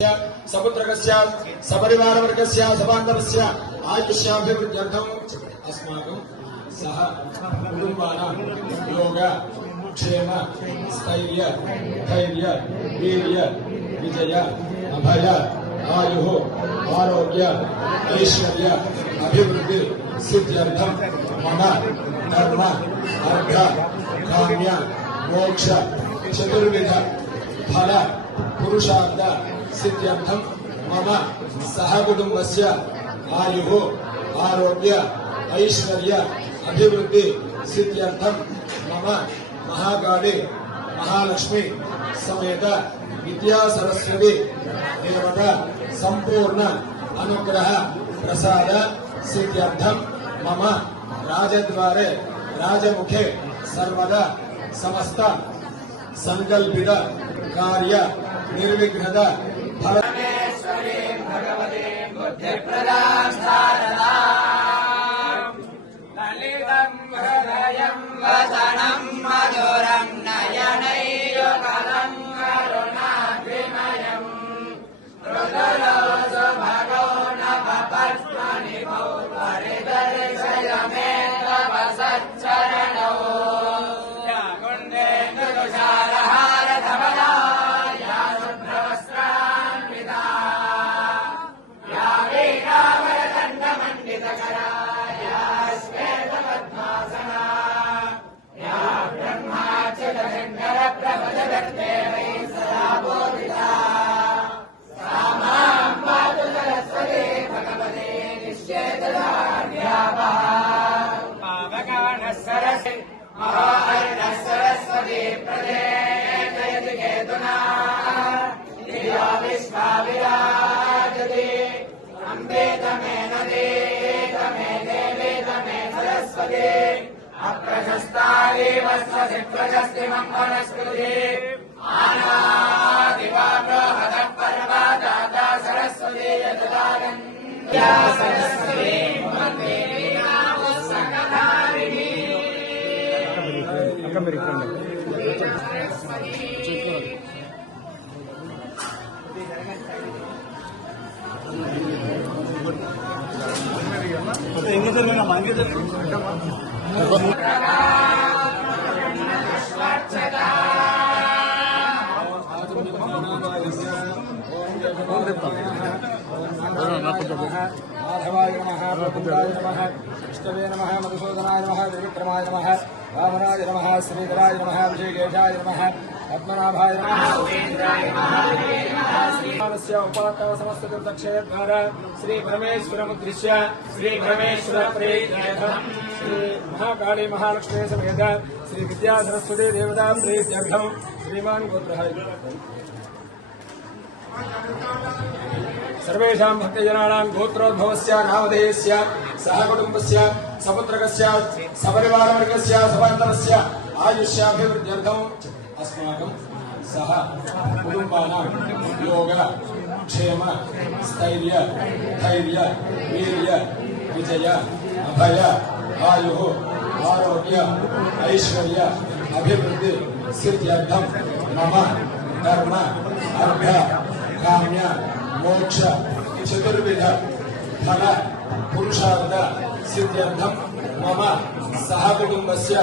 सपुत्रकस्य सपरिवारवर्गस्य सबान्धवस्य आयुष्याभिवृद्ध्यर्थं अस्माकं सह कुटुम्बानां योग क्षेम स्थैर्य धैर्य वीर्य विजय अभय आयुः आरोग्य ऐश्वर्य अभिवृद्धि सिद्ध्यर्थं मम धर्म अर्थ काम्य मोक्ष चतुर्विध फल पुरुषार्थ सिद्ध्यर्थं मम सहकुटुम्बस्य आयुः आरोग्य ऐश्वर्य अभिवृद्धि सिद्ध्यर्थं मम महाकाली महालक्ष्मी समेत विद्या सरस्वती देवता संपूर्ण अनुग्रह प्रसाद सिद्ध्यर्थं मम राजद्वारे राजमुखे सर्वदा समस्त संकल्पित कार्य निर्विघ्नता परमेश्वरी भगवती बुद्धिप्रदां शारदां ललितं हृदयं वदनं मधुरं नयनैयुगलं करुणाद्रिमयं मृदुलोऽसु भगो नवपद्मनिभौ परिदर्शय मे तव सच्चरणौ या कुन्देन्दुतुषारहारधवला सरस्वती प्रदेशयति केतुना दिव्या विश्वाविराजति अम्बे तमे नदी तमे देवी तमे सरस्वती अप्रशस्तानि वस्वसि प्रशस्तिमं वनस्पति आनादिवाप्रोहतः पर्वदाता सरस्वती यतदागन्त्या सरस्वती माधवाय नमः प्रभुदाय नमः विष्णवे नमः मधुसूदनाय नमः त्रिविक्रमाय नमः वामनाय नमः श्रीधराय नमः विजयकेशाय नमः पद्मनाभाय नमः उपात्तव समस्ततीर्थक्षेत्रद्वारा श्री परमेश्वरमुद्दिश्य श्री परमेश्वर प्रीत्यर्थं श्री महाकाली महालक्ष्मी समेत श्री विद्या सरस्वती देवता प्रीत्यर्थं श्रीमान् गोत्रः सर्वेषां भक्तजनानां गोत्रोद्भवस्य नामधेयस्य सहकुटुम्बस्य सपुत्रकस्य सपरिवारवर्गस्य सबान्धवस्य आयुष्याभिवृद्ध्यर्थं अस्माकं सह कुटुम्बानां योग क्षेम स्थैर्य धैर्य वीर्य विजय अभय आयुः आरोग्य ऐश्वर्य अभिवृद्धि सिद्ध्यर्थं मम धर्म अर्थ काम्य मोक्ष चतुर्विध फल पुरुषार्थ सिद्ध्यर्थं मम सहकुटुम्बस्य